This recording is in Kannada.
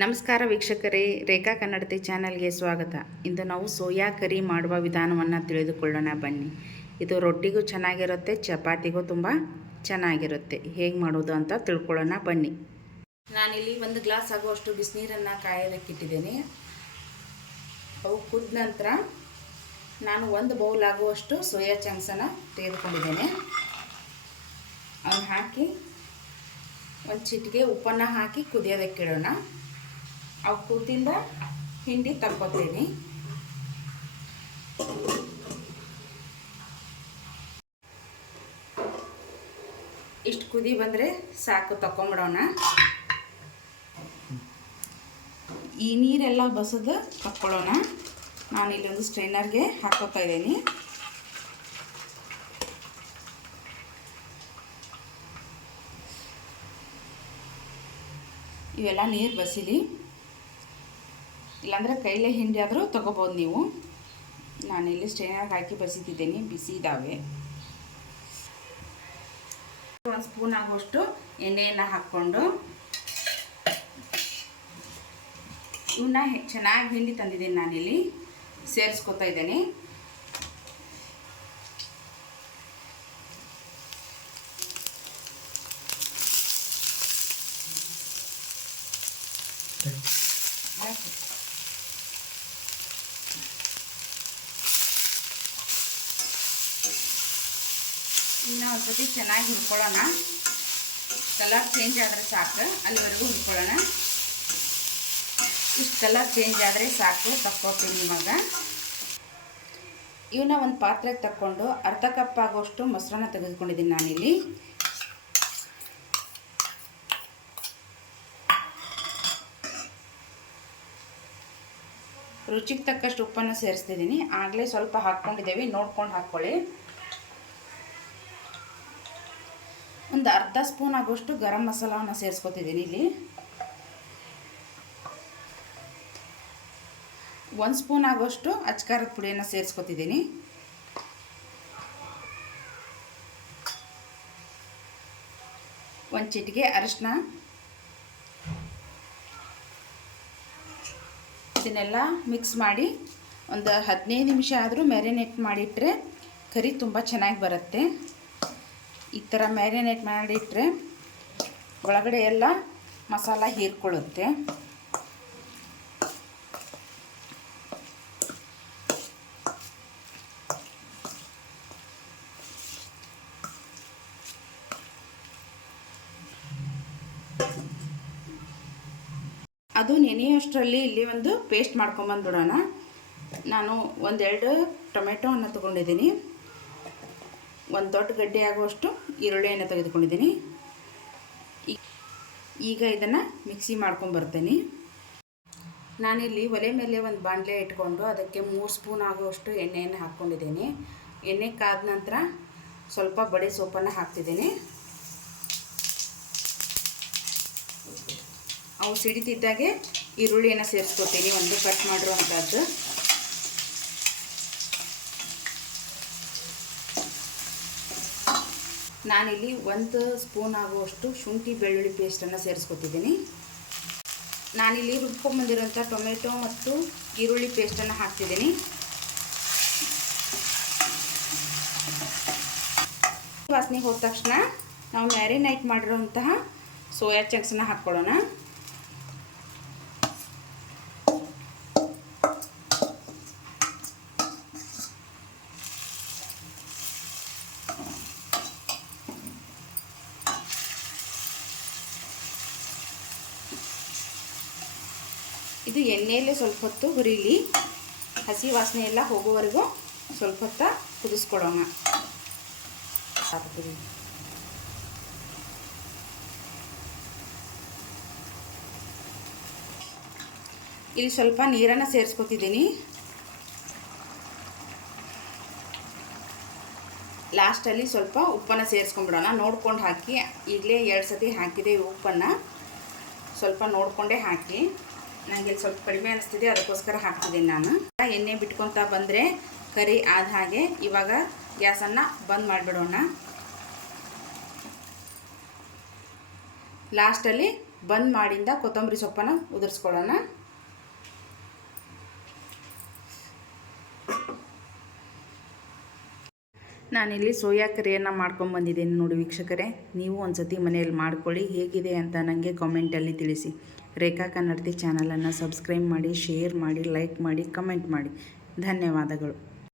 ನಮಸ್ಕಾರ ವೀಕ್ಷಕರೇ, ರೇಖಾ ಕನ್ನಡತಿ ಚಾನಲ್ಗೆ ಸ್ವಾಗತ. ಇಂದು ನಾವು ಸೋಯಾ ಕರಿ ಮಾಡುವ ವಿಧಾನವನ್ನು ತಿಳಿದುಕೊಳ್ಳೋಣ ಬನ್ನಿ. ಇದು ರೊಟ್ಟಿಗೂ ಚೆನ್ನಾಗಿರುತ್ತೆ, ಚಪಾತಿಗೂ ತುಂಬ ಚೆನ್ನಾಗಿರುತ್ತೆ. ಹೇಗೆ ಮಾಡೋದು ಅಂತ ತಿಳ್ಕೊಳ್ಳೋಣ ಬನ್ನಿ. ನಾನಿಲ್ಲಿ 1 ಗ್ಲಾಸ್ ಆಗುವಷ್ಟು ಬಿಸಿನೀರನ್ನು ಕಾಯೋದಕ್ಕಿಟ್ಟಿದ್ದೇನೆ. ಅವು ಕುದ್ದ ನಂತರ ನಾನು 1 ಬೌಲ್ ಆಗುವಷ್ಟು ಸೋಯಾ ಚಂಕ್ಸನ್ನು ತೆಗೆದುಕೊಂಡಿದ್ದೇನೆ. ಅವನ್ನ ಹಾಕಿ ಒಂದು ಚಿಟಿಕೆ ಉಪ್ಪನ್ನು ಹಾಕಿ ಕುದಿಯೋದಕ್ಕಿಡೋಣ. ಅವು ಕುದ್ದಿಂದ ಹಿಂಡಿ ತಕ್ಕೊತೀನಿ. ಇಷ್ಟು ಕುದಿ ಬಂದರೆ ಸಾಕು, ತಕ್ಕೊಂಬಿಡೋಣ. ಈ ನೀರೆಲ್ಲ ಬಸದು ತಕ್ಕೊಳ್ಳೋಣ. ನಾನು ಇಲ್ಲೊಂದು ಸ್ಟ್ರೈನರ್ಗೆ ಹಾಕೋತಾ ಇದ್ದೀನಿ. ಇವೆಲ್ಲ ನೀರು ಬಸಿಲಿ, ಇಲ್ಲಾಂದರೆ ಕೈಲೇ ಹಿಂಡಿ ಆದರೂ ತೊಗೋಬೋದು ನೀವು. ನಾನಿಲ್ಲಿ ಸ್ಟ್ರೈನರ್ಗೆ ಹಾಕಿ ಬಸಿತಿದ್ದೀನಿ, ಬಿಸಿ ಇದ್ದಾವೆ. 1 ಸ್ಪೂನ್ ಆಗುವಷ್ಟು ಎಣ್ಣೆಯನ್ನು ಹಾಕ್ಕೊಂಡು ಇವನ್ನ ಚೆನ್ನಾಗಿ ಹಿಂಡಿ ತಂದಿದ್ದೀನಿ. ನಾನಿಲ್ಲಿ ಸೇರಿಸ್ಕೊತಾ ಇದ್ದೀನಿ. ಇನ್ನು ಒಂದು ಸತಿ ಚೆನ್ನಾಗಿ ಹುರ್ಕೊಳ್ಳೋಣ. ಕಲರ್ ಚೇಂಜ್ ಆದರೆ ಸಾಕು, ಅಲ್ಲಿವರೆಗೂ ಹುರ್ಕೊಳ್ಳೋಣ. ಇಷ್ಟು ಕಲರ್ ಚೇಂಜ್ ಆದರೆ ಸಾಕು, ತಕ್ಕೊತೀನಿ ಇವಾಗ. ಇವನ್ನ ಒಂದು ಪಾತ್ರೆಗೆ ತಕ್ಕೊಂಡು ಅರ್ಧ ಕಪ್ ಆಗುವಷ್ಟು ಮೊಸರನ್ನ ತೆಗೆದುಕೊಂಡಿದ್ದೀನಿ ನಾನಿಲ್ಲಿ. ರುಚಿಗೆ ತಕ್ಕಷ್ಟು ಉಪ್ಪನ್ನು ಸೇರಿಸ್ತಿದ್ದೀನಿ. ಆಗಲೇ ಸ್ವಲ್ಪ ಹಾಕ್ಕೊಂಡಿದ್ದೇವೆ, ನೋಡ್ಕೊಂಡು ಹಾಕ್ಕೊಳ್ಳಿ. ಒಂದು ಅರ್ಧ ಸ್ಪೂನ್ ಆಗುವಷ್ಟು ಗರಂ ಮಸಾಲವನ್ನು ಸೇರಿಸ್ಕೊತಿದ್ದೀನಿ. ಇಲ್ಲಿ 1 ಸ್ಪೂನ್ ಆಗುವಷ್ಟು ಅಚ್ಕಾರದ ಪುಡಿಯನ್ನು ಸೇರಿಸ್ಕೊತಿದ್ದೀನಿ. ಒಂದು ಚಿಟಿಕೆ ಅರಿಶಿನ. ಇದನ್ನೆಲ್ಲ ಮಿಕ್ಸ್ ಮಾಡಿ ಒಂದು 15 ನಿಮಿಷ ಆದರೂ ಮ್ಯಾರಿನೇಟ್ ಮಾಡಿಟ್ರೆ ಕರಿ ತುಂಬ ಚೆನ್ನಾಗಿ ಬರುತ್ತೆ. ಈ ಥರ ಮ್ಯಾರಿನೇಟ್ ಮಾಡಿಟ್ರೆ ಒಳಗಡೆ ಎಲ್ಲ ಮಸಾಲ ಹೀರ್ಕೊಳ್ಳುತ್ತೆ. ಅದು ನೆನೆಯೋಷ್ಟರಲ್ಲಿ ಇಲ್ಲಿ ಒಂದು ಪೇಸ್ಟ್ ಮಾಡ್ಕೊಂಬಂದ್ಬಿಡೋಣ. ನಾನು 1-2 ಟೊಮೆಟೊವನ್ನು ತೊಗೊಂಡಿದ್ದೀನಿ. 1 ದೊಡ್ಡ ಗಡ್ಡೆ ಆಗುವಷ್ಟು ಈರುಳ್ಳಿಯನ್ನು ತೆಗೆದುಕೊಂಡಿದ್ದೀನಿ. ಈಗ ಇದನ್ನು ಮಿಕ್ಸಿ ಮಾಡ್ಕೊಂಬರ್ತೀನಿ. ನಾನಿಲ್ಲಿ ಒಲೆ ಮೇಲೆ ಒಂದು ಬಾಣಲೆ ಇಟ್ಕೊಂಡು ಅದಕ್ಕೆ 3 ಸ್ಪೂನ್ ಆಗುವಷ್ಟು ಎಣ್ಣೆಯನ್ನು ಹಾಕ್ಕೊಂಡಿದ್ದೀನಿ. ಎಣ್ಣೆ ಕಾದ ನಂತರ ಸ್ವಲ್ಪ ಬಡೆ ಸೊಪ್ಪನ್ನು ಹಾಕ್ತಿದ್ದೀನಿ. ಅವು ಸಿಡಿತಿದ್ದಾಗೆ ಈರುಳ್ಳಿಯನ್ನು ಸೇರಿಸ್ಕೊತೀನಿ, ಒಂದು ಕಟ್ ಮಾಡಿರುವಂಥದ್ದು. ನಾನಿಲ್ಲಿ 1 ಸ್ಪೂನ್ ಆಗುವಷ್ಟು ಶುಂಠಿ ಬೆಳ್ಳುಳ್ಳಿ ಪೇಸ್ಟನ್ನು ಸೇರಿಸ್ಕೊತಿದ್ದೀನಿ. ನಾನಿಲ್ಲಿ ರುಬ್ಕೊಂಡ್ಬಂದಿರೋಂಥ ಟೊಮೆಟೊ ಮತ್ತು ಈರುಳ್ಳಿ ಪೇಸ್ಟನ್ನು ಹಾಕ್ತಿದ್ದೀನಿ. ವಾಸನೆ ಹೋದ ತಕ್ಷಣ ನಾವು ಮ್ಯಾರಿನೇಟ್ ಮಾಡಿರೋಂತಹ ಸೋಯಾ ಚಂಕ್ಸನ್ನು ಹಾಕ್ಕೊಳ್ಳೋಣ. ಇದು ಎಣ್ಣೆಯಲ್ಲೇ ಸ್ವಲ್ಪ ಹೊತ್ತು ಹುರಿಲಿ, ಹಸಿ ವಾಸನೆ ಎಲ್ಲ ಹೋಗೋವರೆಗೂ ಸ್ವಲ್ಪ ಹೊತ್ತು ಕುದಿಸ್ಕೊಡೋಣ. ಇಲ್ಲಿ ಸ್ವಲ್ಪ ನೀರನ್ನು ಸೇರಿಸ್ಕೊತಿದ್ದೀನಿ. ಲಾಸ್ಟಲ್ಲಿ ಸ್ವಲ್ಪ ಉಪ್ಪನ್ನು ಸೇರಿಸ್ಕೊಂಡ್ಬಿಡೋಣ. ನೋಡ್ಕೊಂಡು ಹಾಕಿ. ಈಗಲೇ 2 ಸತಿ ಹಾಕಿದೆ ಉಪ್ಪನ್ನು, ಸ್ವಲ್ಪ ನೋಡಿಕೊಂಡೇ ಹಾಕಿ. ನನಗೆ ಇಲ್ಲಿ ಸ್ವಲ್ಪ ಕಡಿಮೆ ಅನಿಸ್ತಿದೆ, ಅದಕ್ಕೋಸ್ಕರ ಹಾಕ್ತಿದ್ದೀನಿ ನಾನು. ಎಣ್ಣೆ ಬಿಟ್ಕೊತಾ ಬಂದರೆ ಕರಿ ಆದ ಹಾಗೆ. ಇವಾಗ ಗ್ಯಾಸನ್ನು ಬಂದ್ ಮಾಡಿಬಿಡೋಣ. ಲಾಸ್ಟಲ್ಲಿ ಬಂದ್ ಮಾಡಿಂದ ಕೊತ್ತಂಬರಿ ಸೊಪ್ಪನ್ನು ಉದುರಿಸ್ಕೊಳ್ಳೋಣ. ನಾನಿಲ್ಲಿ ಸೋಯಾ ಕರಿಯನ್ನು ಮಾಡ್ಕೊಂಬಂದಿದ್ದೇನೆ ನೋಡಿ ವೀಕ್ಷಕರೇ. ನೀವು ಒಂದು ಸತಿ ಮನೆಯಲ್ಲಿ ಮಾಡ್ಕೊಳ್ಳಿ, ಹೇಗಿದೆ ಅಂತ ನನಗೆ ಕಾಮೆಂಟಲ್ಲಿ ತಿಳಿಸಿ. ರೇಖಾ ಕನ್ನಡತಿ ಚಾನಲನ್ನು ಸಬ್ಸ್ಕ್ರೈಬ್ ಮಾಡಿ, ಶೇರ್ ಮಾಡಿ, ಲೈಕ್ ಮಾಡಿ, ಕಮೆಂಟ್ ಮಾಡಿ. ಧನ್ಯವಾದಗಳು.